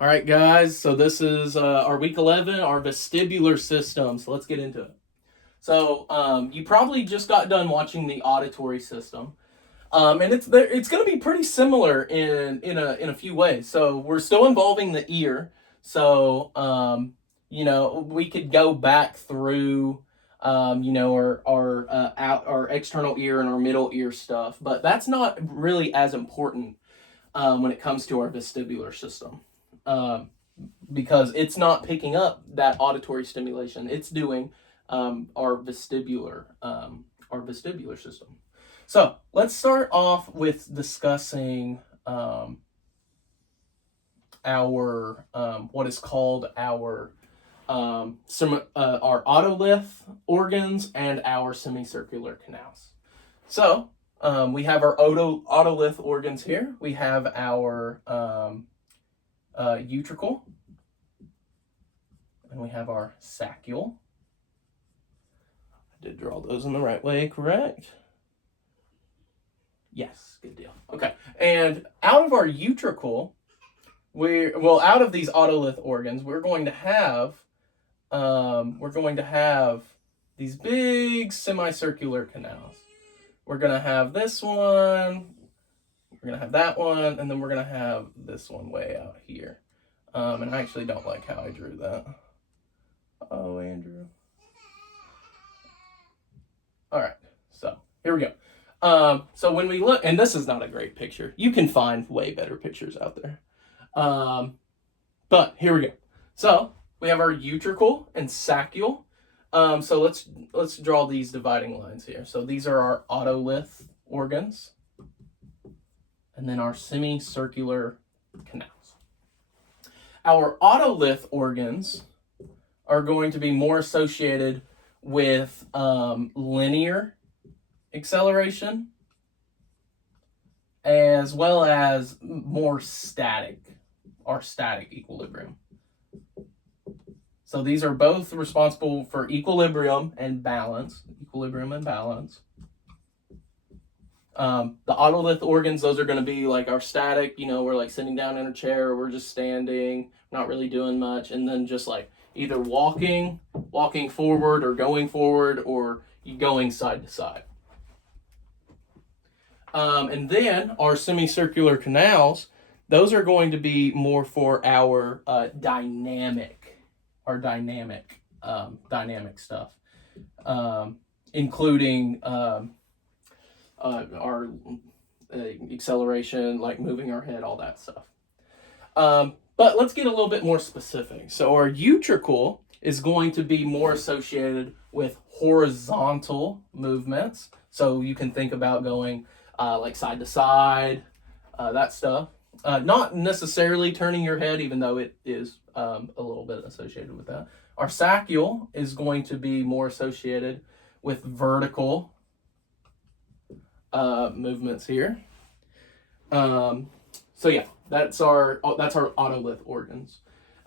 All right, guys. So this is our week 11, our vestibular system. So let's get into it. So you probably just got done watching the auditory system, and it's going to be pretty similar in a few ways. So we're still involving the ear. So we could go back through our external ear and our middle ear stuff, but that's not really as important when it comes to our vestibular system. Um, because it's not picking up that auditory stimulation. It's doing our vestibular system. So let's start off with discussing our what is called our otolith organs and our semicircular canals. So we have our otolith organs here. We have our utricle, and we have our saccule. I did draw those in the right way, correct? Yes, good deal. Okay, and out of our utricle, out of these otolith organs, we're going to have these big semicircular canals. We're going to have this one, we're going to have that one, and then we're going to have this one way out here. And I actually don't like how I drew that. Oh, Andrew. All right, so here we go. So when we look, and this is not a great picture. You can find way better pictures out there. But here we go. So we have our utricle and saccule. So let's draw these dividing lines here. So these are our otolith organs, and then our semicircular canals. Our otolith organs are going to be more associated with linear acceleration, as well as more static equilibrium. So these are both responsible for equilibrium and balance. The otolith organs, those are going to be like our static, we're like sitting down in a chair, or we're just standing, not really doing much, and then just like either walking forward, or going forward, or going side to side. And then our semicircular canals, those are going to be more for our dynamic stuff, including our acceleration, like moving our head, all that stuff. But let's get a little bit more specific. So our utricle is going to be more associated with horizontal movements. So you can think about going like side to side, that stuff. Not necessarily turning your head, even though it is a little bit associated with that. Our saccule is going to be more associated with vertical movements here. So yeah, that's our otolith organs.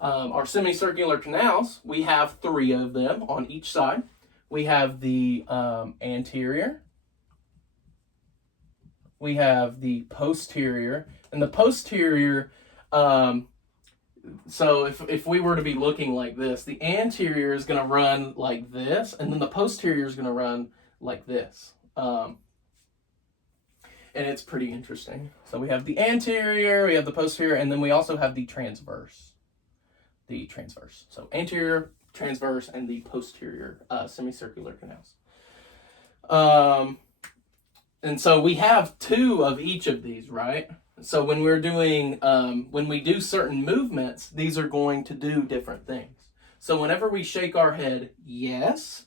Our semicircular canals, we have 3 of them on each side. We have the anterior, we have the posterior, and the posterior, so if we were to be looking like this, the anterior is going to run like this, and then the posterior is going to run like this. And it's pretty interesting. So we have the anterior, we have the posterior, and then we also have the transverse. So anterior, transverse, and the posterior semicircular canals. And so we have 2 of each of these, right? So when we're doing, when we do certain movements, these are going to do different things. So whenever we shake our head, yes,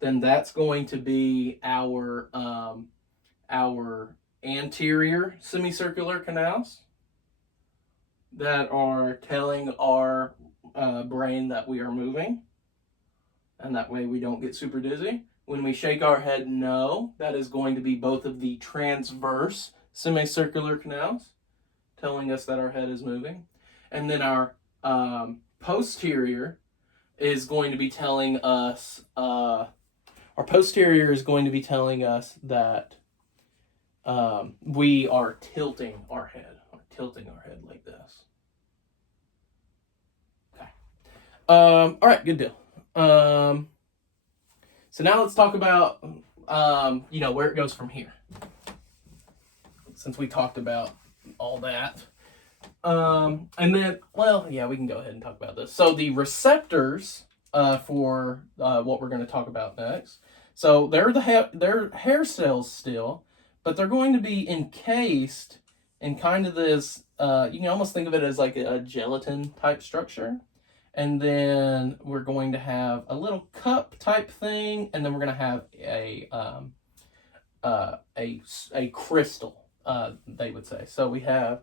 then that's going to be our anterior semicircular canals that are telling our brain that we are moving, and that way we don't get super dizzy. When we shake our head no, that is going to be both of the transverse semicircular canals telling us that our head is moving, and then our posterior is going to be telling us that we are tilting our head like this. All right, good deal. So now let's talk about, where it goes from here. Since we talked about all that. And then, well, yeah, we can go ahead and talk about this. So the receptors for what we're going to talk about next. So they're hair cells still, but they're going to be encased in kind of this, you can almost think of it as like a gelatin type structure. And then we're going to have a little cup type thing, and then we're going to have a crystal, they would say. So we have,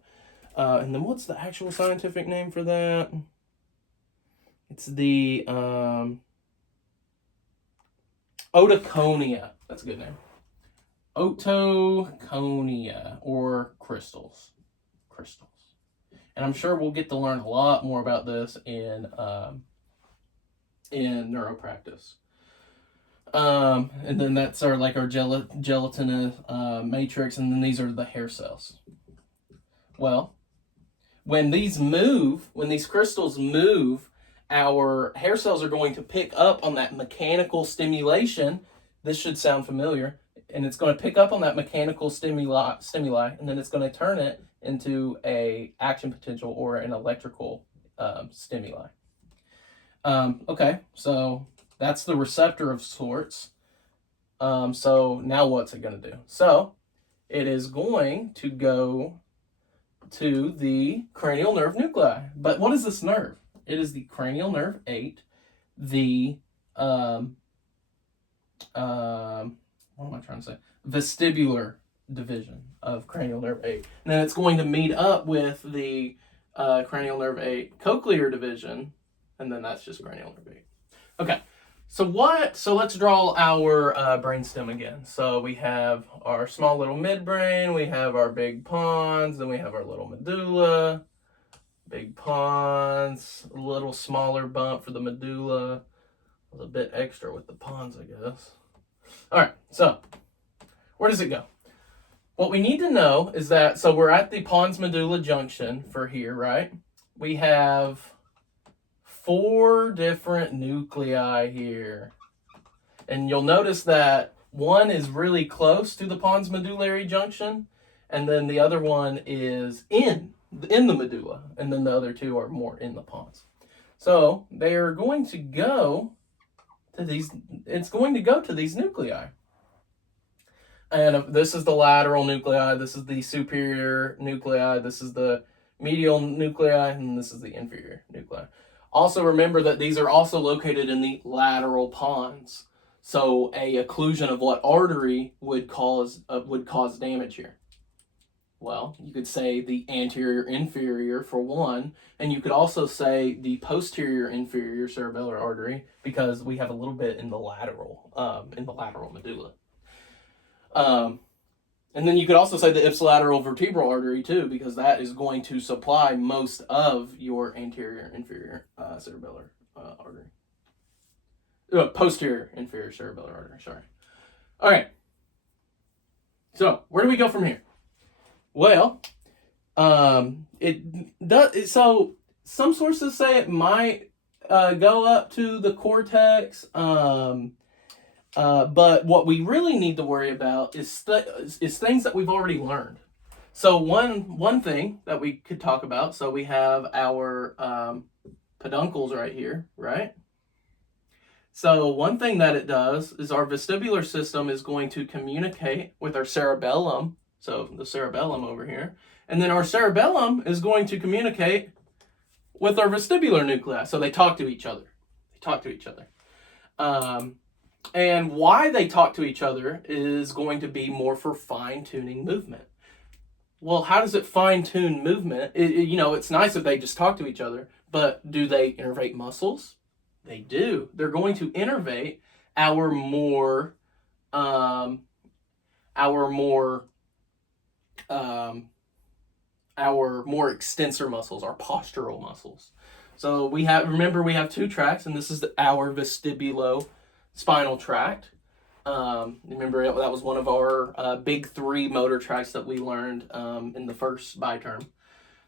and then what's the actual scientific name for that? It's the otoconia. That's a good name. Otoconia, or crystals. Crystals. And I'm sure we'll get to learn a lot more about this in neuropractice. And then that's our gelatinous matrix, and then these are the hair cells. Well, when these crystals move, our hair cells are going to pick up on that mechanical stimulation. This should sound familiar. And it's going to pick up on that mechanical stimuli, and then it's going to turn it into a action potential or an electrical stimuli. Okay, so that's the receptor of sorts. So now what's it going to do? So it is going to go to the cranial nerve nuclei. But what is this nerve? It is the cranial nerve 8, the what am I trying to say? Vestibular division of cranial nerve 8. And then it's going to meet up with the cranial nerve 8 cochlear division, and then that's just cranial nerve 8. Okay, so let's draw our brainstem again. So we have our small little midbrain, we have our big pons, then we have our little medulla, big pons, a little smaller bump for the medulla, a bit extra with the pons, I guess. All right, so where does it go? What we need to know is that, so we're at the pons medulla junction for here, right? We have 4 different nuclei here. And you'll notice that one is really close to the pons medullary junction, and then the other one is in the medulla, and then the other 2 are more in the pons. So they are going to go to these, it's going to go to these nuclei. And this is the lateral nuclei, this is the superior nuclei, this is the medial nuclei, and this is the inferior nuclei. Also remember that these are also located in the lateral pons. So a occlusion of what artery would cause damage here? Well, you could say the anterior inferior for one, and you could also say the posterior inferior cerebellar artery, because we have a little bit in the lateral medulla. And then you could also say the ipsilateral vertebral artery too, because that is going to supply most of your anterior inferior cerebellar artery. Posterior inferior cerebellar artery, sorry. All right. So where do we go from here? Well, it does. So some sources say it might go up to the cortex. But what we really need to worry about is things that we've already learned. So one thing that we could talk about. So we have our peduncles right here, right? So one thing that it does is our vestibular system is going to communicate with our cerebellum. So the cerebellum over here. And then our cerebellum is going to communicate with our vestibular nuclei. So they talk to each other. And why they talk to each other is going to be more for fine-tuning movement. Well, how does it fine-tune movement? It's nice if they just talk to each other, but do they innervate muscles? They do. They're going to innervate our more extensor muscles, our postural muscles. So we have 2 tracts, and this is our vestibulospinal tract. Remember that was one of our big 3 motor tracts that we learned in the first bi-term.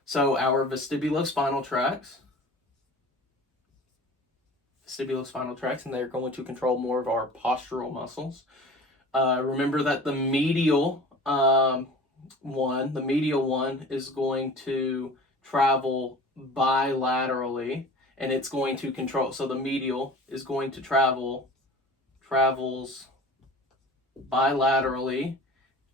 So our vestibulospinal tracts vestibulospinal tracts, and they're going to control more of our postural muscles. Remember that the medial one is going to travel bilaterally, and it's going to control. So the medial is going to travels bilaterally,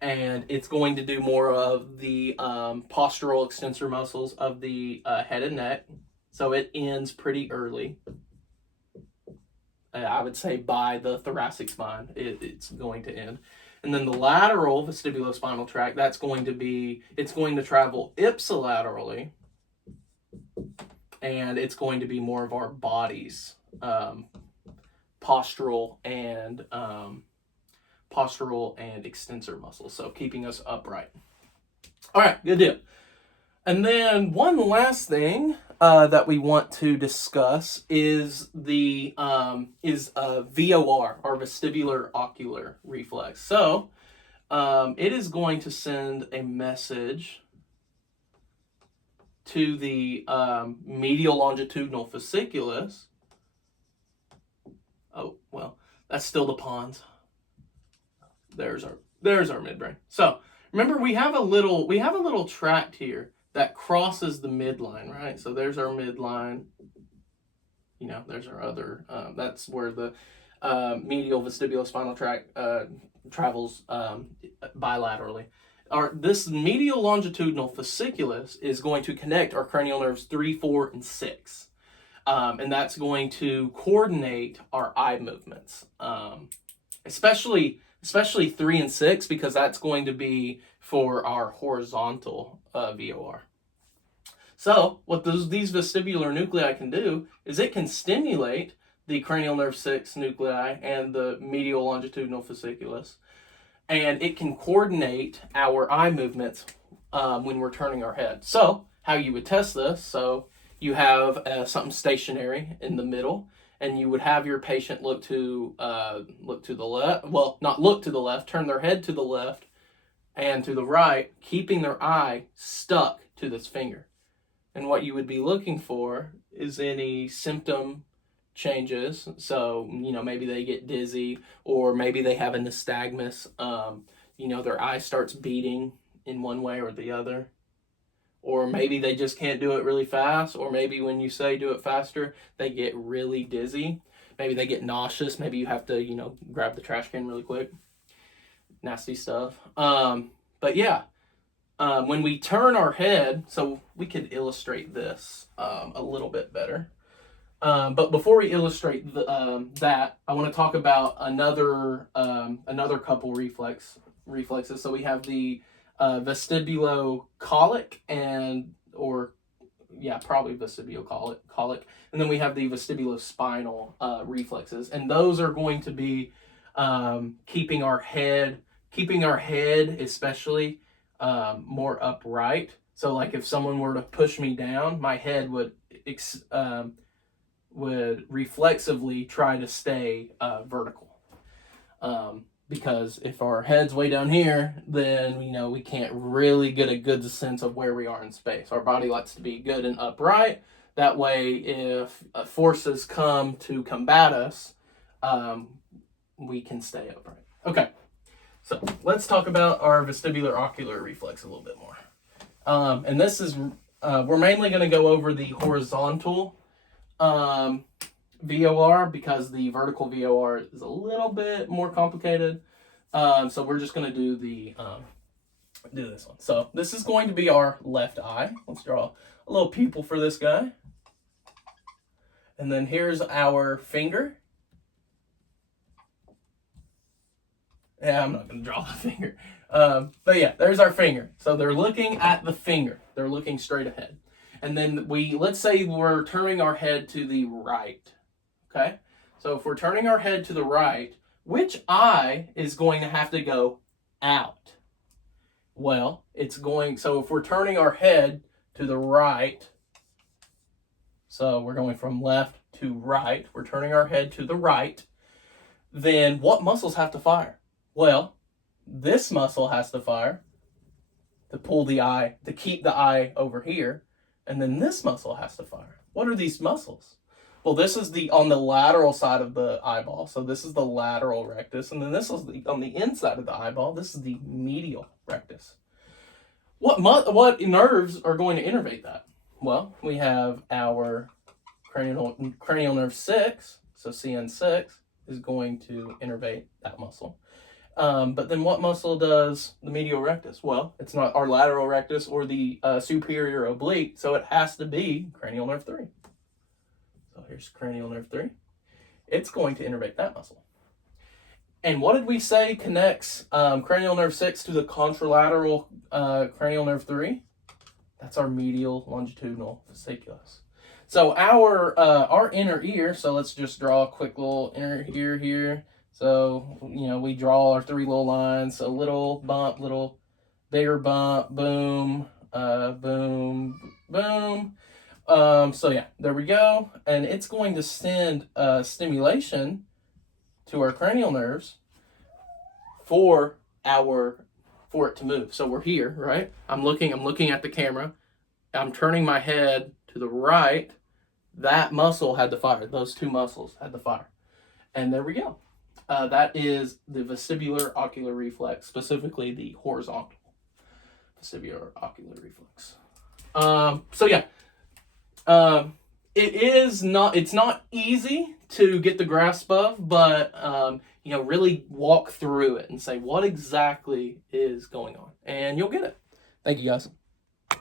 and it's going to do more of the postural extensor muscles of the head and neck. So it ends pretty early. I would say by the thoracic spine, it's going to end. And then the lateral vestibulospinal tract, it's going to travel ipsilaterally, and it's going to be more of our body's postural and extensor muscles, so keeping us upright. All right, good deal. And then one last thing that we want to discuss is the VOR, or vestibular ocular reflex. So it is going to send a message to the medial longitudinal fasciculus. Oh, well, that's still the pons. There's our midbrain. So remember, we have a little tract here that crosses the midline, right? So there's our midline. There's our other. That's where the medial vestibulospinal tract travels bilaterally. This medial longitudinal fasciculus is going to connect our cranial nerves 3, 4, and 6. And that's going to coordinate our eye movements, especially 3 and 6, because that's going to be for our horizontal VOR. So what these vestibular nuclei can do is it can stimulate the cranial nerve 6 nuclei and the medial longitudinal fasciculus, and it can coordinate our eye movements when we're turning our head. So how you would test this, so you have something stationary in the middle, and you would have your patient look to the left. Well, not look to the left, turn their head to the left and to the right, keeping their eye stuck to this finger. And what you would be looking for is any symptom changes. So, maybe they get dizzy, or maybe they have a nystagmus. Their eye starts beating in one way or the other. Or maybe they just can't do it really fast, or maybe when you say do it faster, they get really dizzy. Maybe they get nauseous. Maybe you have to, grab the trash can really quick. Nasty stuff. But yeah, when we turn our head, so we could illustrate this a little bit better. But before we illustrate that, I want to talk about another couple reflexes. So we have the vestibulocolic probably vestibulocolic, and then we have the vestibulospinal reflexes, and those are going to be keeping our head especially more upright. So like if someone were to push me down, my head would reflexively try to stay vertical. Because if our head's way down here, then we can't really get a good sense of where we are in space. Our body likes to be good and upright. That way, if forces come to combat us, we can stay upright. Okay, so let's talk about our vestibular ocular reflex a little bit more. And this is, we're mainly going to go over the horizontal VOR, because the vertical VOR is a little bit more complicated. So we're just going to do this one. So this is going to be our left eye. Let's draw a little pupil for this guy. And then here's our finger. Yeah, I'm not going to draw the finger. But yeah, there's our finger. So they're looking at the finger. They're looking straight ahead. And then let's say we're turning our head to the right. Okay? So if we're turning our head to the right, which eye is going to have to go out? Well, so if we're turning our head to the right, so we're going from left to right, we're turning our head to the right, then what muscles have to fire? Well, this muscle has to fire to pull the eye, to keep the eye over here, and then this muscle has to fire. What are these muscles? Well, this is on the lateral side of the eyeball. So this is the lateral rectus. And then this is on the inside of the eyeball. This is the medial rectus. What nerves are going to innervate that? Well, we have our cranial nerve 6. So CN6 is going to innervate that muscle. But then what muscle does the medial rectus? Well, it's not our lateral rectus or the superior oblique, so it has to be cranial nerve 3. So here's cranial nerve 3. It's going to innervate that muscle. And what did we say connects cranial nerve 6 to the contralateral cranial nerve 3? That's our medial longitudinal fasciculus. So our inner ear, so let's just draw a quick little inner ear here. So, we draw our 3 little lines, a little bump, little bigger bump, boom, boom, boom. So yeah, there we go. And it's going to send stimulation to our cranial nerves for it to move. So we're here, right? I'm looking at the camera. I'm turning my head to the right. That muscle had to fire. Those 2 muscles had to fire. And there we go. That is the vestibular ocular reflex, specifically the horizontal vestibular ocular reflex. So yeah, it's not easy to get the grasp of, but really walk through it and say what exactly is going on, and you'll get it. Thank you, guys.